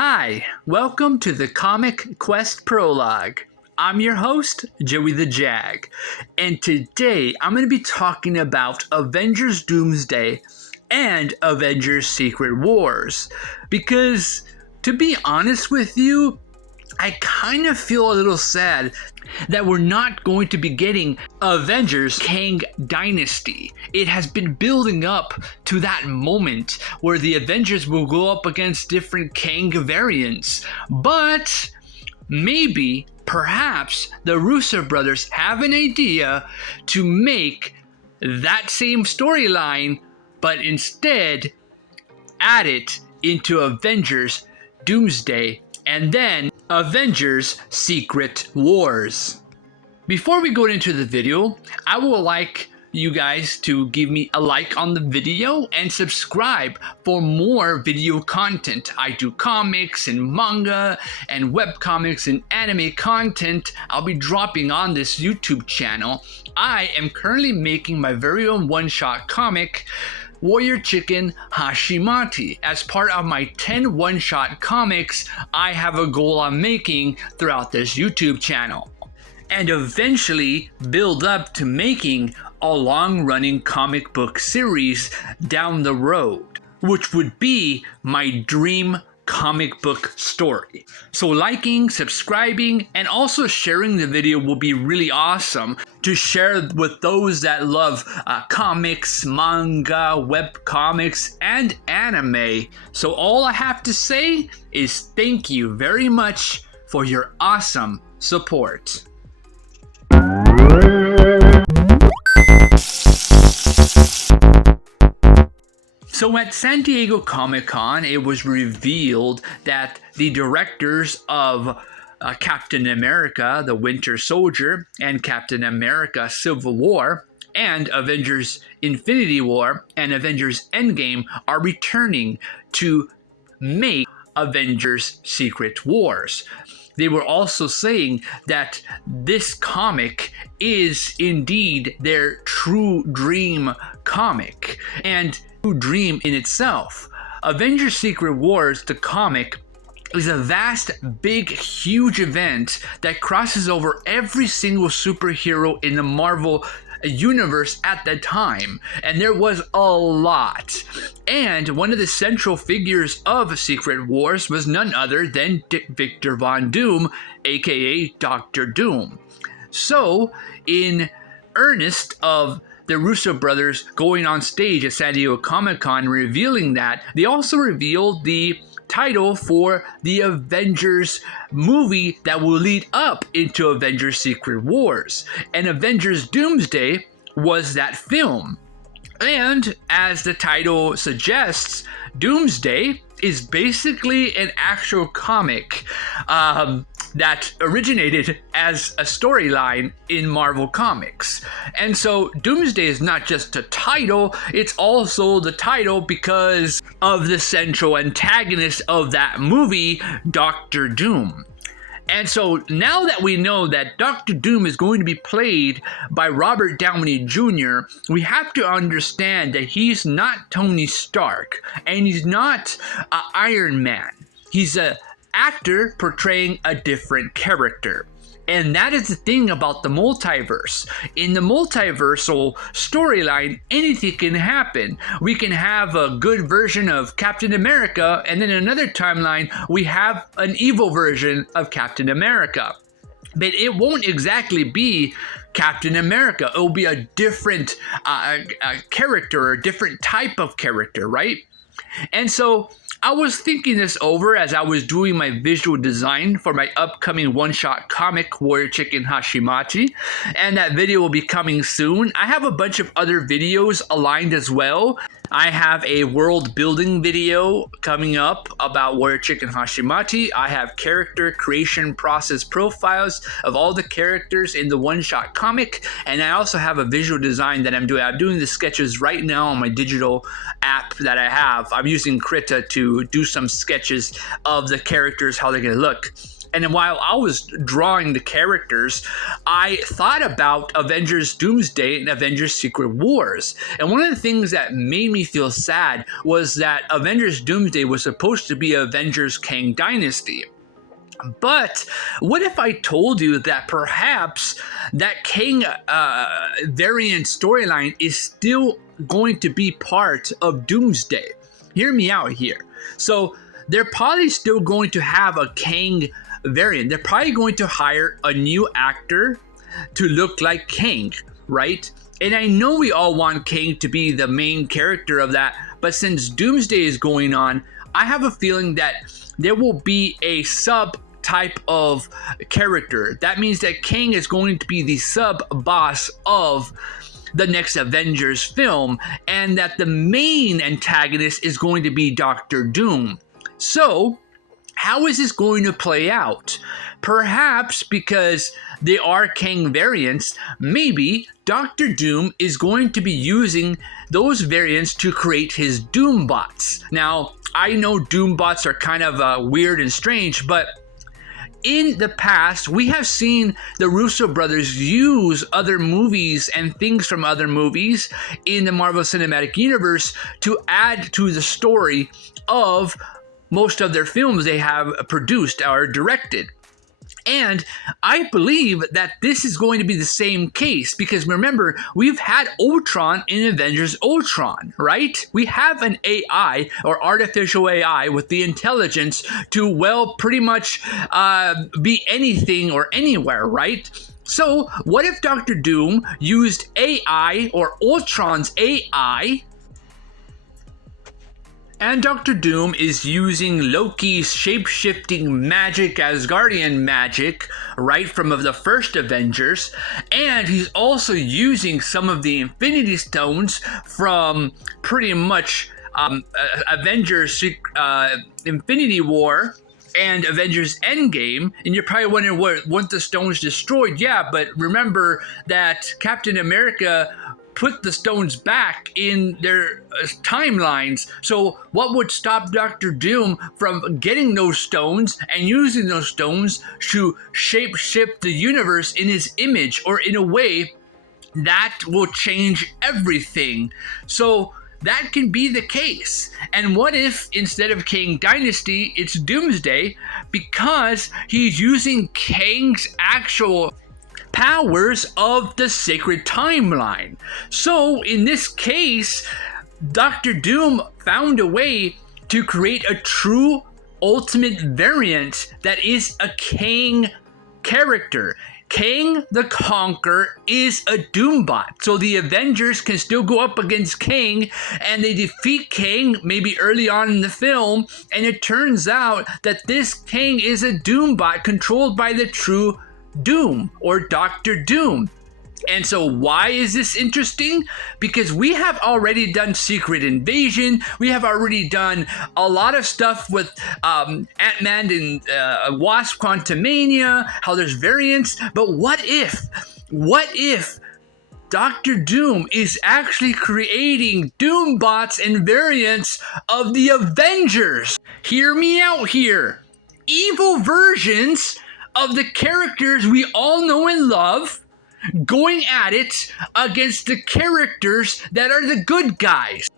Hi, welcome to the Comic Quest Prologue. I'm your host, Joey The JAG, and today I'm going to be talking about Avengers Doomsday and Avengers Secret Wars. Because, to be honest with you, I kind of feel a little sad that we're not going to be getting Avengers Kang Dynasty. It has been building up to that moment where the Avengers will go up against different Kang variants. But maybe, perhaps, the Russo brothers have an idea to make that same storyline, but instead add it into Avengers Doomsday and then Avengers Secret Wars. Before we go into the video, I would like you guys to give me a like on the video and subscribe for more video content. I do comics and manga and webcomics and anime content I'll be dropping on this YouTube channel. I am currently making my very own one-shot comic, Warrior Chicken Hashimati. As part of my 10 one-shot comics I have a goal I'm making throughout this YouTube channel, and eventually build up to making a long-running comic book series down the road, which would be my dream comic book story. So liking, subscribing, and also sharing the video will be really awesome to share with those that love comics, manga, web comics, and anime. So all I have to say is thank you very much for your awesome support. So at San Diego Comic-Con, it was revealed that the directors of Captain America, the Winter Soldier, and Captain America Civil War, and Avengers Infinity War, and Avengers Endgame are returning to make Avengers Secret Wars. They were also saying that this comic is indeed their true dream comic, and dream in itself. Avengers Secret Wars, the comic, is a vast, big, huge event that crosses over every single superhero in the Marvel universe at the time, and there was a lot. And one of the central figures of Secret Wars was none other than Victor Von Doom, aka Dr. Doom. So, in earnest of the Russo brothers going on stage at San Diego Comic-Con revealing that, they also revealed the title for the Avengers movie that will lead up into Avengers Secret Wars. And Avengers Doomsday was that film. And as the title suggests, Doomsday is basically an actual comic that originated as a storyline in Marvel Comics. And so Doomsday is not just a title, it's also the title because of the central antagonist of that movie, Dr. Doom. And so now that we know that Dr. Doom is going to be played by Robert Downey Jr., we have to understand that he's not Tony Stark, and he's not Iron Man. He's an actor portraying a different character. And that is the thing about the multiverse. In the multiversal storyline, anything can happen. We can have a good version of Captain America, and then in another timeline, we have an evil version of Captain America. But it won't exactly be Captain America. It will be a different character, or a different type of character, right? And so I was thinking this over as I was doing my visual design for my upcoming one-shot comic, Warrior Chicken Hashimati, and that video will be coming soon. I have a bunch of other videos aligned as well. I have a world building video coming up about Warrior Chicken Hashimati. I have character creation process profiles of all the characters in the one-shot comic, and I also have a visual design that I'm doing. I'm doing the sketches right now on my digital app that I have. I'm using Krita to do some sketches of the characters, how they're going to look. And while I was drawing the characters, I thought about Avengers Doomsday and Avengers Secret Wars. And one of the things that made me feel sad was that Avengers Doomsday was supposed to be Avengers Kang Dynasty. But what if I told you that perhaps that Kang variant storyline is still going to be part of Doomsday? Hear me out here. So they're probably still going to have a Kang variant. They're probably going to hire a new actor to look like Kang, right? And I know we all want Kang to be the main character of that, but since Doomsday is going on, I have a feeling that there will be a sub type of character. That means that Kang is going to be the sub boss of the next Avengers film, and that the main antagonist is going to be Doctor Doom. So how is this going to play out? Perhaps because they are Kang variants, maybe Doctor Doom is going to be using those variants to create his Doom bots. Now, I know Doom bots are kind of weird and strange, but in the past, we have seen the Russo brothers use other movies and things from other movies in the Marvel Cinematic Universe to add to the story of most of their films they have produced or directed. And I believe that this is going to be the same case because remember, we've had Ultron in Avengers Ultron, right? We have an AI or artificial AI with the intelligence to, well, pretty much be anything or anywhere, right? So what if Doctor Doom used AI or Ultron's AI, and Doctor Doom is using Loki's shape-shifting magic, Asgardian magic, right from the first Avengers, and he's also using some of the Infinity Stones from pretty much Avengers Infinity War and Avengers Endgame. And you're probably wondering, weren't the stones destroyed? Yeah, but remember that Captain America put the stones back in their timelines. So what would stop Doctor Doom from getting those stones and using those stones to shape-shift the universe in his image or in a way that will change everything? So that can be the case. And what if instead of Kang Dynasty, it's Doomsday, because he's using Kang's actual powers of the sacred timeline. So in this case, Doctor Doom found a way to create a true ultimate variant that is a Kang character. Kang the Conqueror is a Doombot. So the Avengers can still go up against Kang and they defeat Kang maybe early on in the film, and it turns out that this Kang is a Doombot controlled by the true Doom or Doctor Doom. And so why is this interesting? Because we have already done Secret Invasion. We have already done a lot of stuff with Ant-Man and Wasp Quantumania, how there's variants. But what if Doctor Doom is actually creating Doombots and variants of the Avengers? Hear me out here. Evil versions of the characters we all know and love, going at it against the characters that are the good guys.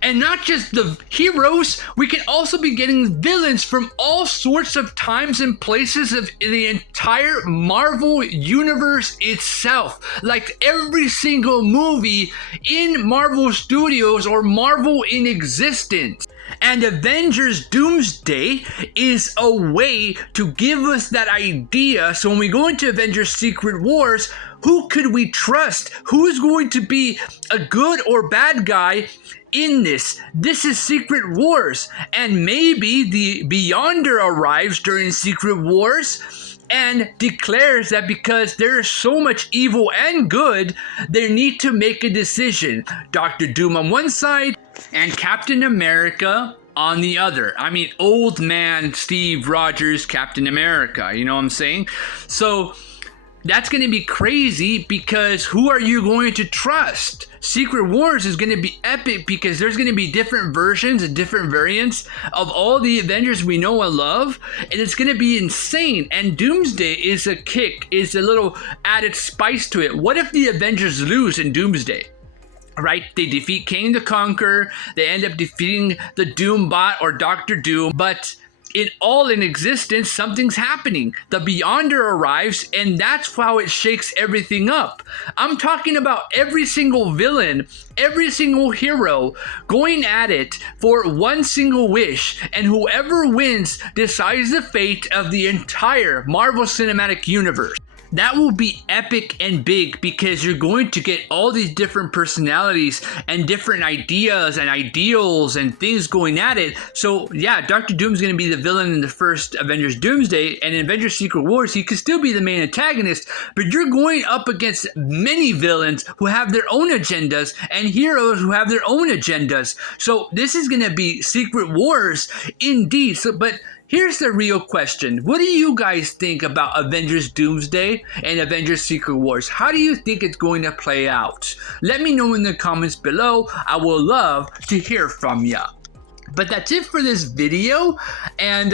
And not just the heroes, we can also be getting villains from all sorts of times and places of the entire Marvel universe itself. Like every single movie in Marvel Studios or Marvel in existence. And Avengers Doomsday is a way to give us that idea. So when we go into Avengers Secret Wars, who could we trust? Who's going to be a good or bad guy in this? This is Secret Wars. And maybe the Beyonder arrives during Secret Wars and declares that because there is so much evil and good, they need to make a decision. Doctor Doom on one side and Captain America on the other. I mean, old man Steve Rogers, Captain America, you know what I'm saying? So That's going to be crazy, because who are you going to trust? Secret Wars is going to be epic because there's going to be different versions and different variants of all the Avengers we know and love, and it's going to be insane. And Doomsday is a kick, is a little added spice to it. What if the Avengers lose in Doomsday? Right? They defeat Kang the Conqueror, they end up defeating the Doombot or Doctor Doom, but in existence, something's happening. The Beyonder arrives, and that's how it shakes everything up. I'm talking about every single villain, every single hero going at it for one single wish, and whoever wins decides the fate of the entire Marvel Cinematic Universe. That will be epic and big, because you're going to get all these different personalities and different ideas and ideals and things going at it. So yeah, Doctor Doom's going to be the villain in the first Avengers Doomsday, and in Avengers Secret Wars he could still be the main antagonist, but you're going up against many villains who have their own agendas and heroes who have their own agendas. So this is going to be Secret Wars indeed. But here's the real question. What do you guys think about Avengers Doomsday and Avengers Secret Wars? How do you think it's going to play out? Let me know in the comments below. I will love to hear from ya. But that's it for this video, and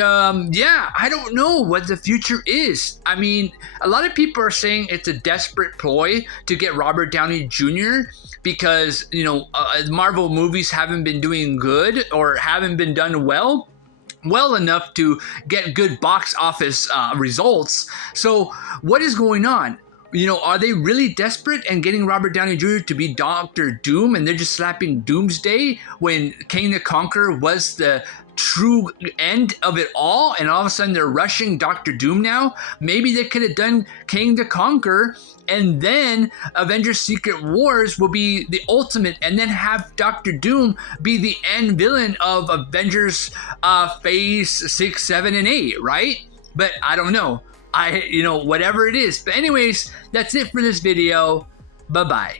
yeah, I don't know what the future is. I mean, a lot of people are saying it's a desperate ploy to get Robert Downey Jr. because, you know, Marvel movies haven't been doing good or haven't been done well enough to get good box office results. So what is going on? You know, are they really desperate and getting Robert Downey Jr. to be Doctor Doom, and they're just slapping Doomsday when Kang the Conqueror was the true end of it all, and all of a sudden they're rushing Doctor Doom now? Maybe they could have done Kang the Conqueror, and then Avengers Secret Wars will be the ultimate, and then have Doctor Doom be the end villain of Avengers phase 6, 7, and 8, right? But I don't know. You know, whatever it is. But anyways, that's it for this video. Bye-bye.